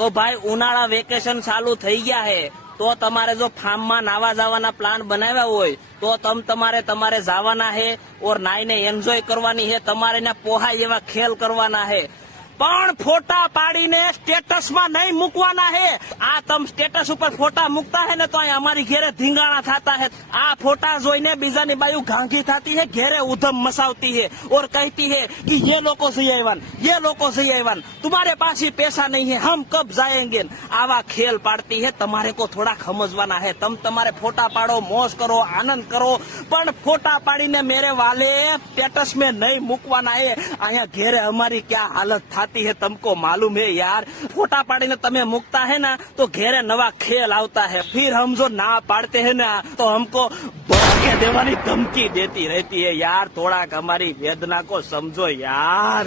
તો ભાઈ ઉનાળા વેકેશન ચાલુ થઈ ગયા હે, તો તમારે જો ફાર્મમાં નાવા જવાના પ્લાન બનાવ્યા હોય તો તમારે જવાના હે ઓર નાઈને એન્જોય કરવાની હે, તમારે ને પોહાય એવા ખેલ કરવાના હે, પણ ફોટા પાડીને સ્ટેટસમાં નહીં મૂકવાના હે. આ તમે સ્ટેટસ ઉપર ફોટા મૂકતા હે ને તો અહીં અમારી ઘેરે ધીંગાણા થતા હે. આ ફોટા જોઈને બીજાની બાયુ ઘાંઘી થતી હે, ઘેરે ઉધમ મસાવતી હે और कहती है कि ये लोग सही आयवान, ये लोग सही आयवान, तुम्हारे पास ही पैसा नहीं है, हम कब जाएंगे. आवा खेल पाड़ती है. તમારે को થોડા સમજવાના હે. તમારે ફોટા પાડો, મોજ કરો, આનંદ કરો, પણ ફોટા પાડીને મેરે વાલે સ્ટેટસ में नहीं મૂકવાના હે. અહીંયા ઘેરે અમારી ક્યાં હાલત થતી है तुमको मालूम है यार. फोटा पाड़ीने तमे मुकता है ना तो घेरे नवा खेल आवता है, फिर हम जो ना पाड़ते हैं ना तो हमको भड़के देवानी धमकी देती रहती है यार. थोड़ा हमारी वेदना को समझो यार.